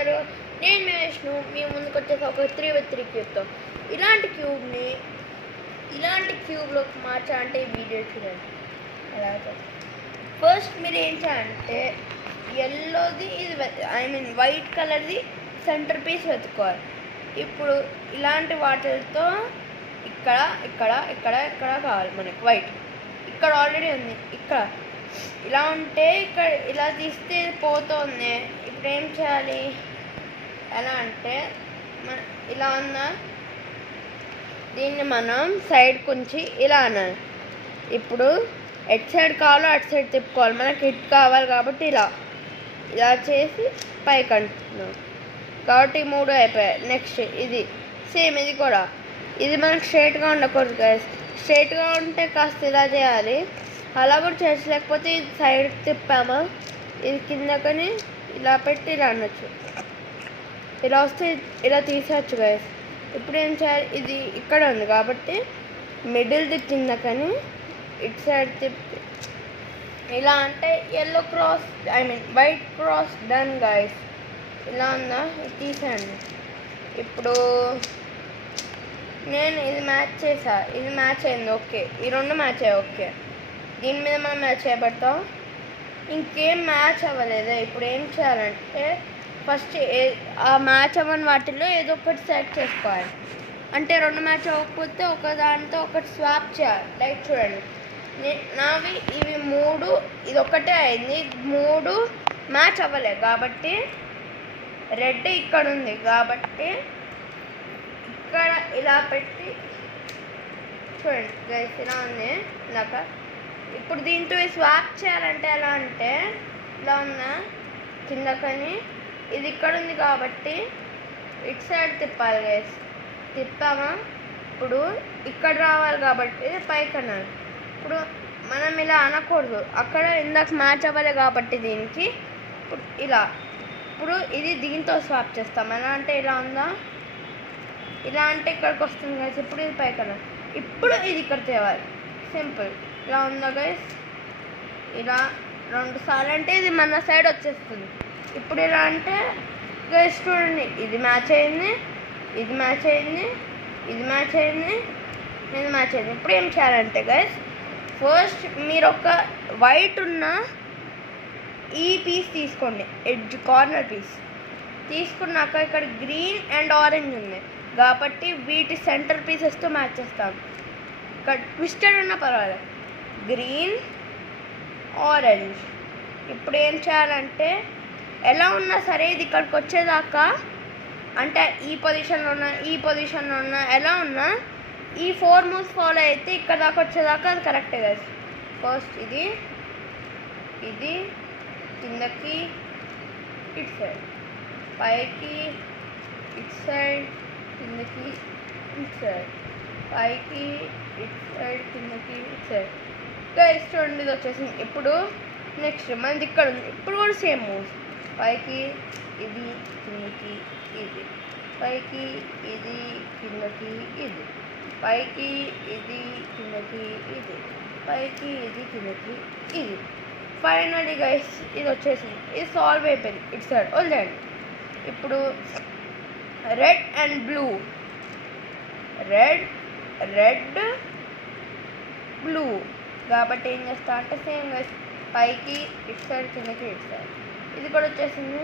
అందరూ నేను విష్ణు మీ ముందుకు వచ్చేసి ఒక 3x3 క్యూబ్తో ఇలాంటి క్యూబ్లోకి మార్చాలంటే ఈ వీడియో చూడండి. అలాగే ఫస్ట్ మీరు ఏం చేయాలంటే ఎల్లోది ఇది వైట్ కలర్ది సెంటర్ పీస్ వెతుక్కోవాలి. ఇప్పుడు ఇలాంటి వాటితో ఇక్కడ ఇక్కడ ఇక్కడ ఇక్కడ కావాలి మనకి వైట్. ఇక్కడ ఆల్రెడీ ఉంది. ఇక్కడ ఇలా ఉంటే ఇక్కడ ఇలా తీస్తే పోతుంది. ఇప్పుడు ఏం చేయాలి? ఎలా అంటే ఇలా ఉందా, దీన్ని మనం సైడ్ కొంచెం ఇలా అనాలి. ఇప్పుడు ఎటు సైడ్ కావాలో అటు సైడ్ తిప్పుకోవాలి. మనకి ఇటు కావాలి కాబట్టి ఇలా చేసి పైకి అంటున్నాం కాబట్టి 3 అయిపోయాయి. నెక్స్ట్ ఇది సేమ్, ఇది కూడా ఇది మనకు స్ట్రైట్గా ఉండకూడదు గైస్. స్ట్రైట్గా ఉంటే కాస్త ఇలా చేయాలి. అలా కూడా చేసి లేకపోతే ఇది సైడ్ తిప్పామా ఇది కిందకని ఇలా పెట్టి ఇలా అనొచ్చు. ఇలా వస్తే ఇలా తీసేయచ్చు గైస్. ఇప్పుడు ఏం చేయాలి? ఇది ఇక్కడ ఉంది కాబట్టి మిడిల్ది కిందకని ఇటు సైడ్ తిప్పి ఇలా అంటే yellow cross white cross done guys. ఇలా ఉందా, ఇది తీసేయండి. ఇప్పుడు నేను ఇది మ్యాచ్ చేసా, ఇది మ్యాచ్ అయింది, ఓకే. ఈ రెండు మ్యాచ్ అయ్యాయి, ఓకే. దీని మీద మనం మ్యాచ్ చేయబడతాం. ఇంకేం మ్యాచ్ అవ్వలేదు. ఇప్పుడు ఏం చేయాలంటే ఫస్ట్ ఆ మ్యాచ్ అవ్వని వాటిల్లో ఏదో ఒకటి సెలెక్ట్ చేసుకోవాలి. అంటే 2 మ్యాచ్ అవ్వకపోతే ఒక దాంతో ఒకటి స్వాప్ చేయాలి. లైక్ చూడండి, నావి ఇవి 3, ఇది ఒకటే అయింది. 3 మ్యాచ్ అవ్వలేదు కాబట్టి రెడ్ ఇక్కడ ఉంది కాబట్టి ఇక్కడ ఇలా పెట్టి చూడండి గైస్, ఇలా ఉంది ఇందాక. ఇప్పుడు దీంతో స్వాప్ చేయాలంటే ఎలా అంటే ఇలా ఉందా కిందకని, ఇది ఇక్కడ ఉంది కాబట్టి ఇటు సైడ్ తిప్పాలి గైస్. తిప్పామా ఇప్పుడు ఇక్కడ రావాలి కాబట్టి ఇది పైకి అనాలి. ఇప్పుడు మనం ఇలా అనకూడదు, అక్కడ ఇందాక మ్యాచ్ అవ్వాలి కాబట్టి దీనికి ఇప్పుడు ఇలా. ఇప్పుడు ఇది దీంతో స్వాప్ చేస్తాం. ఎలా అంటే ఇలా ఉందా, ఇలా అంటే ఇక్కడికి వస్తుంది గైస్. ఇప్పుడు ఇది పైకి అనాలి. ఇప్పుడు ఇది ఇక్కడ తేవాలి, సింపుల్. ఇలా ఉందా గైస్, ఇలా 2 సార్లు అంటే ఇది మన సైడ్ వచ్చేస్తుంది. ఇప్పుడు ఇలా అంటే గైస్ చూడండి, ఇది మ్యాచ్ అయింది, ఇది మ్యాచ్ అయింది, ఇది మ్యాచ్ అయింది, ఇది మ్యాచ్ అయింది. ఇప్పుడు ఏం చేయాలంటే గైస్, ఫస్ట్ మీరు ఒక వైట్ ఉన్న ఈ పీస్ తీసుకోండి, ఎడ్జ్ కార్నర్ పీస్ తీసుకున్నాక ఇక్కడ గ్రీన్ అండ్ ఆరెంజ్ ఉంది కాబట్టి వీటి సెంటర్ పీసెస్తో మ్యాచ్ చేస్తాం. ఇక్కడ ట్విస్టెడ్ ఉన్నా పర్వాలేదు, గ్రీన్ ఆరెంజ్. ఇప్పుడు ఏం చేయాలంటే ఎలా ఉన్నా సరే ఇది ఇక్కడికి వచ్చేదాకా, అంటే ఈ పొజిషన్లో ఉన్నా ఎలా ఉన్నా ఈ 4 మూవ్స్ ఫాలో అయితే ఇక్కడ దాకా వచ్చేదాకా అది కరెక్టే కదా. ఫస్ట్ ఇది కిందకి ఇటు సైడ్, పైకి ఇటు సైడ్, కిందకి ఇటు సైడ్, పైకి ఇటు సైడ్, కిందకి ఇటు సైడ్. గైస్ చూడండి ఇది వచ్చేసింది. ఇప్పుడు నెక్స్ట్ మనది ఇక్కడ ఉంది. ఇప్పుడు కూడా సేమ్ మూవ్స్, పైకి ఇది, కిందకి ఇది, పైకి ఇది, కిందకి ఇది, పైకి ఇది, కిందకి ఇది, పైకి ఇది, కిందకి ఇది. ఫైనల్లీ గైస్ ఇది వచ్చేసింది. ఇది సాల్వ్ అయిపోయింది. ఇటు సైడ్ వదిలేండి. ఇప్పుడు red and blue, red blue కాబట్టి ఏం చేస్తా అంటే సేమ్ గైస్, పైకి ఇటు సైడ్, కిందకి ఇటు సైడ్. ఇది కూడా వచ్చేసింది.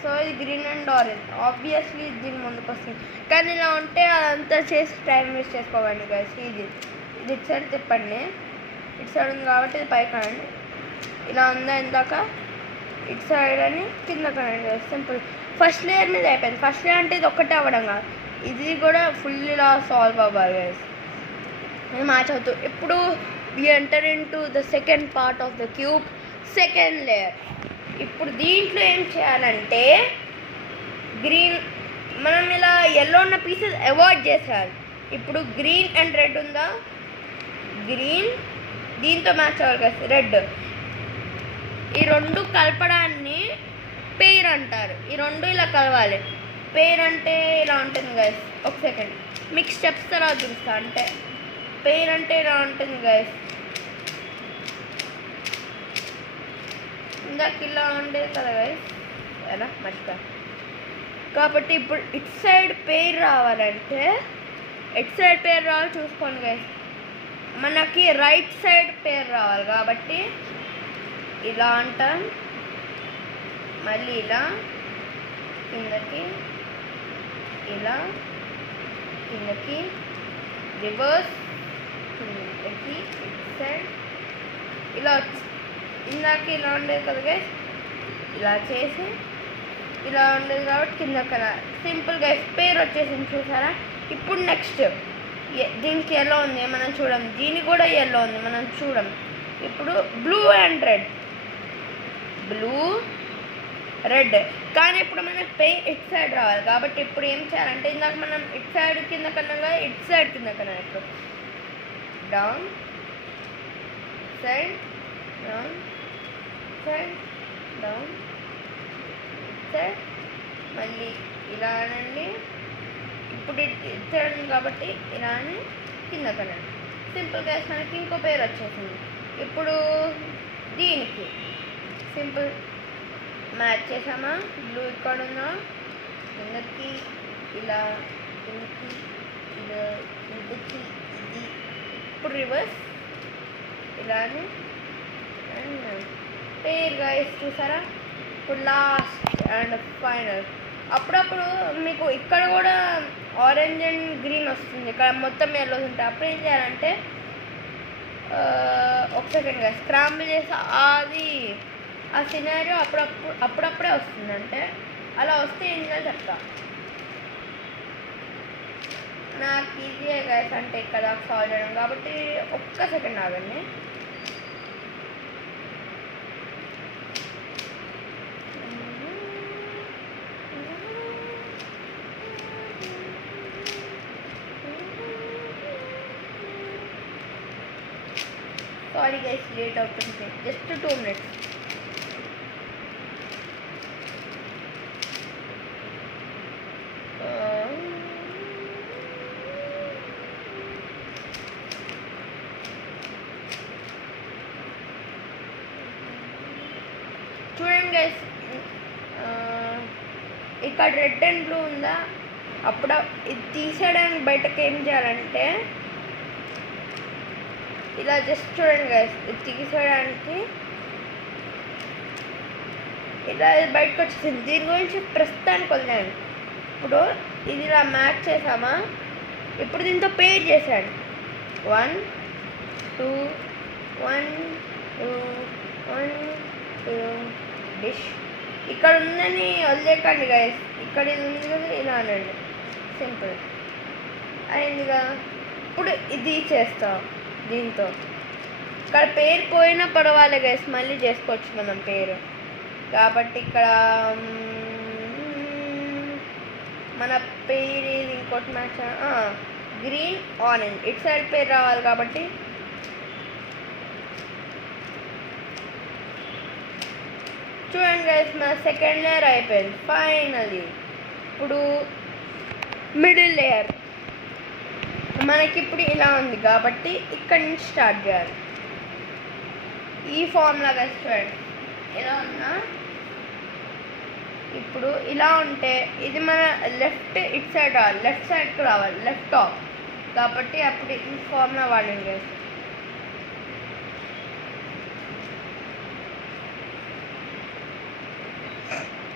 సో ఇది గ్రీన్ అండ్ ఆరెంజ్. ఆబ్వియస్లీ దీని ముందుకు వస్తుంది, కానీ ఇలా ఉంటే అదంతా చేసి టైం వేస్ట్ చేసుకోకండి గైస్. ఇది ఇటు సైడ్ తిప్పండి, ఇటు సైడ్ ఉంది కాబట్టి ఇది పైకి అనండి. ఇలా ఉందా ఇందాక, ఇటు సైడ్ అని కింద కనండి గైస్. సింపుల్. ఫస్ట్ లేయర్ మీద అయిపోయింది. ఫస్ట్ లేయర్ అంటే ఇది ఒక్కటే అవ్వడం కాదు, ఇది కూడా ఫుల్ ఇలా సాల్వ్ అవ్వాలి గైస్. ఇది మ్యాచ్ అవుతుంది. ఇప్పుడు we enter into the second part of the cube, second layer. ఇప్పుడు దీంట్లో ఏం చేయాలంటే గ్రీన్, మనం ఇలా ఎల్లో ఉన్న పీసెస్ అవాయిడ్ చేసేయాలి. ఇప్పుడు గ్రీన్ అండ్ రెడ్ ఉందా, గ్రీన్ దీంతో మ్యాచ్ అవ్వాలి కదా రెడ్. ఈ 2 కలపడాన్ని పెయిర్ అంటారు. ఈ 2 ఇలా కలవాలి. పెయిర్ అంటే ఇలా ఉంటుంది గైస్. ఒక సెకండ్ మీకు స్టెప్స్ తర్వాత చూపిస్తా. అంటే పెయిర్ అంటే ఇలా ఉంటుంది గైస్. ఇందాక ఇలా ఉండేది కదా గైస్, కదా, మర్చిపోయా. కాబట్టి ఇప్పుడు ఇటు సైడ్ పేరు రావాలంటే ఎటు సైడ్ పేరు రావాలి చూసుకోండి గైస్. మనకి రైట్ సైడ్ పేరు రావాలి కాబట్టి ఇలా అంటాం, మళ్ళీ ఇలా కిందకి, ఇలా కిందకి, రివర్స్ కిందకి, ఇటు సైడ్ ఇలా వచ్చి ఇందాక ఇలా ఉండేది కదా గైస్, ఇలా చేసి ఇలా ఉండేది కాబట్టి కింద కదా సింపుల్గా పేరు వచ్చేసింది చూసారా. ఇప్పుడు నెక్స్ట్ దీనికి ఎల్లో ఉంది మనం చూడం, దీనికి కూడా ఎల్లో ఉంది మనం చూడం. ఇప్పుడు blue and red, blue red. కానీ ఇప్పుడు మనకి పెయిన్ ఇటు సైడ్ రావాలి కాబట్టి ఇప్పుడు ఏం చేయాలంటే ఇందాక మనం ఇటు సైడ్ కింద కన్నా ఇటు సైడ్ కింద కన్నా ఇప్పుడు down side, down side, down side, మళ్ళీ ఇలా అనండి. ఇప్పుడు ఇటు సైడ్ కాబట్టి ఇలా అని కింద కనండి. సింపుల్గా మనకి ఇంకో పేరు వచ్చేసింది. ఇప్పుడు దీనికి సింపుల్ మ్యాచ్ చేసామా, బ్లూ ఇక్కడ ఉందా, కిందకి ఇలా, కిందకి ఇలా, కిందకి ఇది. ఇప్పుడు రివర్స్ ఇలా అని పేరు గైస్ చూసారా. ఇప్పుడు లాస్ట్ అండ్ ఫైనల్. అప్పుడప్పుడు మీకు ఇక్కడ కూడా ఆరెంజ్ అండ్ గ్రీన్ వస్తుంది, ఇక్కడ మొత్తం ఎల్లోస్ ఉంటాయి. అప్పుడు ఏం చేయాలంటే ఒక సెకండ్గా స్క్రాంబుల్ చేసి అది ఆ సినారియో అప్పుడప్పుడే వస్తుంది. అంటే అలా వస్తే ఏం చేయాలి చెప్తా. నాకు ఈజీగా గైస్ అంటే ఇక్కడ సాల్వ్ చేయడం కాబట్టి ఒక్క సెకండ్ ఆగండి. సారీ గైస్ లేట్ అవుతుంది, జస్ట్ 2 minutes. చూడండి గైస్, ఇక్కడ రెడ్ అండ్ బ్లూ ఉందా, అప్పుడు ఇది తీసేయడానికి బయటకు ఏం చేయాలంటే ఇలా జస్ట్ చూడండి గైస్, ఇది తీసేయడానికి ఇలా బయటకు వచ్చేసింది. దీని గురించి ప్రస్తుతానికి వదిలేండి. ఇప్పుడు ఇది ఇలా మ్యాచ్ చేసామా, ఇప్పుడు దీంతో పేర్ చేశాడు 1 2 1 2 1 2 డిష్. ఇక్కడ ఉందని వదిలేకండి గైస్, ఇక్కడ ఇది ఉంది కదా ఇలా అనండి, సింపుల్ అయిందిగా. ఇప్పుడు ఇది చేస్తాం దీంతో. ఇక్కడ పేరు పోయినా పర్వాలే గైస్, మళ్ళీ చేసుకోవచ్చు మనం పేరు. కాబట్టి ఇక్కడ మన పేరు ఇది ఇంకోటి మ్యాచ్ గ్రీన్ ఆరెంజ్, ఇటు సైడ్ పేరు రావాలి కాబట్టి చూడండి గైస్ మన సెకండ్ లేయర్ అయిపోయింది ఫైనలీ. ఇప్పుడు మిడిల్ లేయర్ మనకి ఇప్పుడు ఇలా ఉంది కాబట్టి ఇక్కడి నుంచి స్టార్ట్ చేయాలి. ఈ ఫార్ములా గైస్ చూడండి ఎలా ఉన్నా, ఇప్పుడు ఇలా ఉంటే ఇది మన లెఫ్ట్ ఇటు సైడ్ రావాలి, లెఫ్ట్ సైడ్కి రావాలి, లెఫ్ట్ టాప్. కాబట్టి అప్పుడు ఈ ఫార్ములా వాడండి గైస్.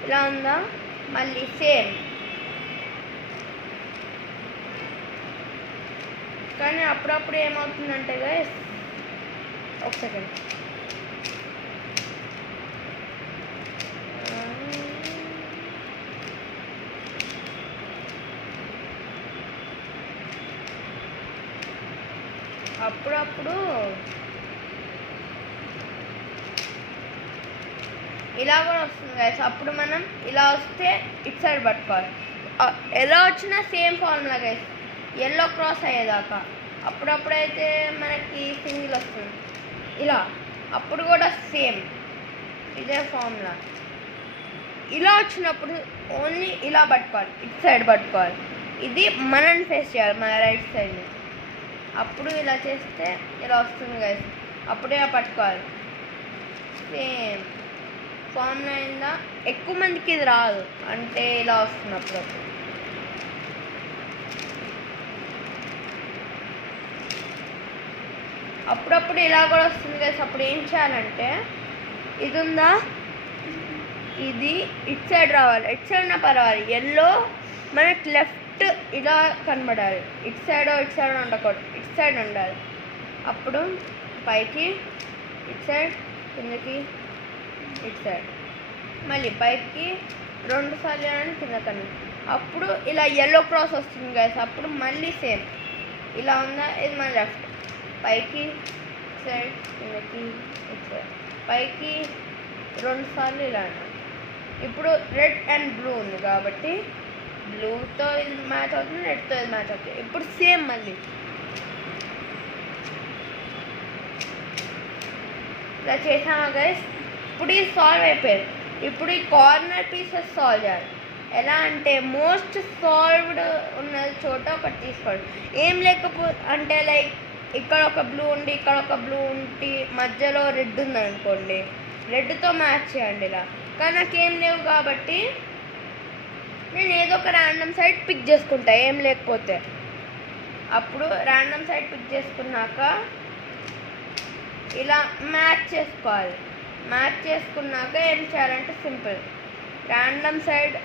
ఇలా ఉందా, మళ్ళీ సేమ్. కానీ అప్పుడప్పుడు ఏమవుతుందంటే గైస్, ఒక సెకండ్, అప్పుడప్పుడు ఇలా కూడా వస్తుంది గైస్. అప్పుడు మనం ఇలా వస్తే ఇటు సైడ్ పట్టుకోవాలి. ఎలా వచ్చినా same formula guys, yellow cross అయ్యేదాకా. అప్పుడప్పుడైతే మనకి సింగిల్ వస్తుంది ఇలా, అప్పుడు కూడా సేమ్ ఇదే ఫార్ములా. ఇలా వచ్చినప్పుడు ఓన్లీ ఇలా పట్టుకోవాలి, ఇటు సైడ్ పట్టుకోవాలి. ఇది మనని ఫేస్ చేయాలి, మన రైట్ సైడ్ని. అప్పుడు ఇలా చేస్తే ఇలా వస్తుంది గైస్, అప్పుడే పట్టుకోవాలి సేమ్ ఫార్ములా అయిందా. ఎక్కువ మందికి ఇది రాదు, అంటే ఇలా వస్తున్నప్పుడు అప్పుడప్పుడు ఇలా కూడా వస్తుంది కదా. అప్పుడు ఏం చేయాలంటే ఇది ఉందా, ఇది ఇటు సైడ్ రావాలి, ఇటు సైడ్ నా పర్వాలి. ఎల్లో మనకి లెఫ్ట్ ఇలా కనబడాలి, ఇటు సైడ్ ఉండకూడదు, ఇటు సైడ్ ఉండాలి. అప్పుడు పైకి ఇటు సైడ్, కిందకి ఇటు సైడ్, మళ్ళీ పైకి 2 సార్లు కింద కన్నా. అప్పుడు ఇలా ఎల్లో క్రాస్ వస్తుంది కదా. అప్పుడు మళ్ళీ సేమ్ ఇలా ఉందా, ఇది మన లెఫ్ట్, పైకి ఇటు సైడ్, కిందకి ఇటు సైడ్, పైకి 2 సార్లు ఇలా అన్నా. ఇప్పుడు రెడ్ అండ్ బ్లూ ఉంది కాబట్టి బ్లూతో ఇది మ్యాచ్ అవుతుంది, రెడ్తో ఇది మ్యాచ్ అవుతుంది. ఇప్పుడు సేమ్ మళ్ళీ ఇలా చేసామా గైస్. ఇప్పుడు ఇది సాల్వ్ అయిపోయింది. ఇప్పుడు ఈ కార్నర్ పీసెస్ సాల్వ్ చేయాలి. ఎలా అంటే మోస్ట్ సాల్వ్డ్ ఉన్న చోట ఒకటి తీసుకోండి. ఏం లేకపోతే అంటే లైక్ ఇక్కడ ఒక బ్లూ ఉండి, ఇక్కడ ఒక బ్లూ ఉండి, మధ్యలో రెడ్ ఉందనుకోండి, రెడ్తో మ్యాచ్ చేయండి ఇలా. కానీ నాకేం లేవు కాబట్టి నేను ఏదో ఒక ర్యాండమ్ సైడ్ పిక్ చేసుకుంటా ఏం లేకపోతే. అప్పుడు ర్యాండమ్ సైడ్ పిక్ చేసుకున్నాక ఇలా మ్యాచ్ చేసుకోవాలి. మ్యాచ్ చేసుకున్నాక ఏం చేయాలంటే simple, random side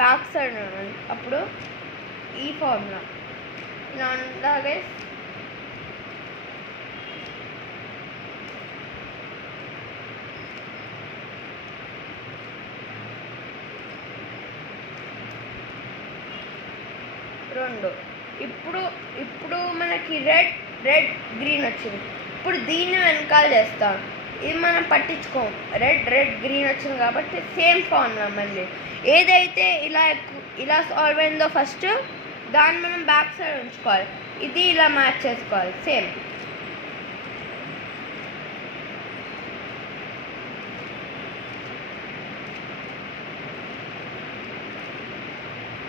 back side ఉండాలి. అప్పుడు ఈ ఫార్ములా ఇలా ఉండాలి. రెండు. ఇప్పుడు మనకి రెడ్ గ్రీన్ వచ్చింది. ఇప్పుడు దీన్ని వెనకాల చేస్తాం, ఇది మనం పట్టించుకోం. రెడ్ గ్రీన్ వచ్చింది కాబట్టి సేమ్ ఫార్ములా మళ్ళీ. ఏదైతే ఇలా సాల్వ్ అయిందో ఫస్ట్ దాన్ని మనం బ్యాక్ సైడ్ ఉంచుకోవాలి, ఇది ఇలా మ్యాచ్ చేసుకోవాలి సేమ్.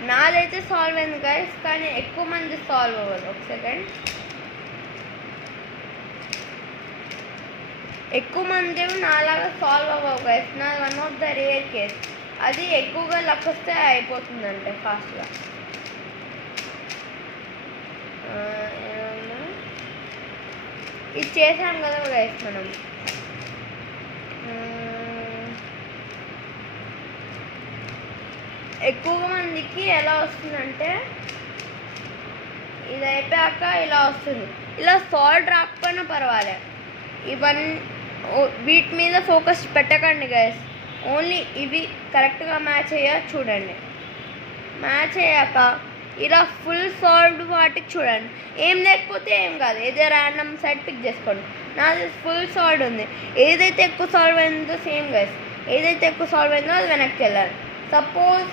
నాదైతే సాల్వ్ అయింది గైస్, కానీ ఎక్కువ మంది సాల్వ్ అవ్వదు. ఒక సెకండ్, ఎక్కువ మంది నాలాగా సాల్వ్ అవ్వవు గైస్. నాది 1 ఆఫ్ ద రేర్ కేస్. అది ఎక్కువగా లక్ వస్తే అయిపోతుందంటే ఫాస్ట్గా. ఇది చేసాం కదా గైస్ మనం. ఎక్కువ మందికి ఎలా వస్తుందంటే ఇది అయిపోయాక ఇలా వస్తుంది. ఇలా సాల్వ్ రాకపోయినా పర్వాలేదు, వీటి మీద ఫోకస్ పెట్టకండి గైస్. ఓన్లీ ఇవి కరెక్ట్గా మ్యాచ్ అయ్యాక చూడండి. మ్యాచ్ అయ్యాక ఇలా ఫుల్ సాల్వ్డ్ వాటికి చూడండి. ఏం లేకపోతే ఏం కాదు, ఏదో ర్యాండమ్ సైడ్ పిక్ చేసుకోండి. నాది ఫుల్ సాల్వ్డ్ ఉంది. ఏదైతే ఎక్కువ సాల్వ్ అయిందో సేమ్ గైస్, ఏదైతే ఎక్కువ సాల్వ్ అయిందో అది వెనక్కి వెళ్ళాలి. సపోజ్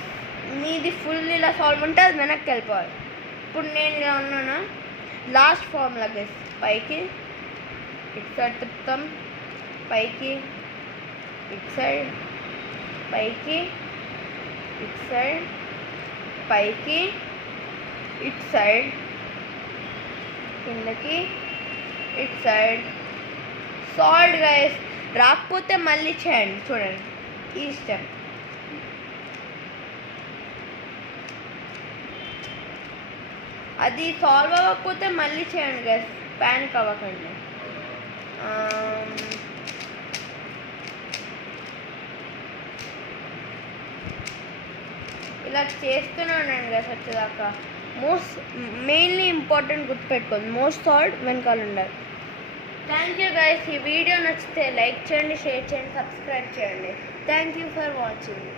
మీది ఫుల్ ఇలా సాల్వ్ ఉంటే అది వెనక్కి వెళ్ళిపోవాలి. ఇప్పుడు నేను ఇలా ఉన్నానా, లాస్ట్ ఫార్ములా గైస్, పైకి ఇటు సైడ్ తిప్పుతాం, పైకి ఇటు సైడ్, పైకి ఇటు సైడ్, పైకి ఇటు సైడ్, కిందకి ఇటు సైడ్. Solved guys. రాకపోతే మళ్ళీ చేయండి, చూడండి ఈ స్టెప్. అది సాల్వ్ అవ్వకపోతే మళ్ళీ చేయండి గైస్, ప్యానిక్ అవ్వకండి. ఇలా చేస్తూనే ఉండండి గైస్ వచ్చేదాకా. మెయిన్లీ ఇంపార్టెంట్ గుర్తుపెట్టుకోండి, మోస్ట్ సాల్వ్డ్ వెనకాల ఉండాలి. Thank you guys. ఈ వీడియో నచ్చితే లైక్ చేయండి, షేర్ చేయండి, సబ్స్క్రైబ్ చేయండి. Thank you for watching.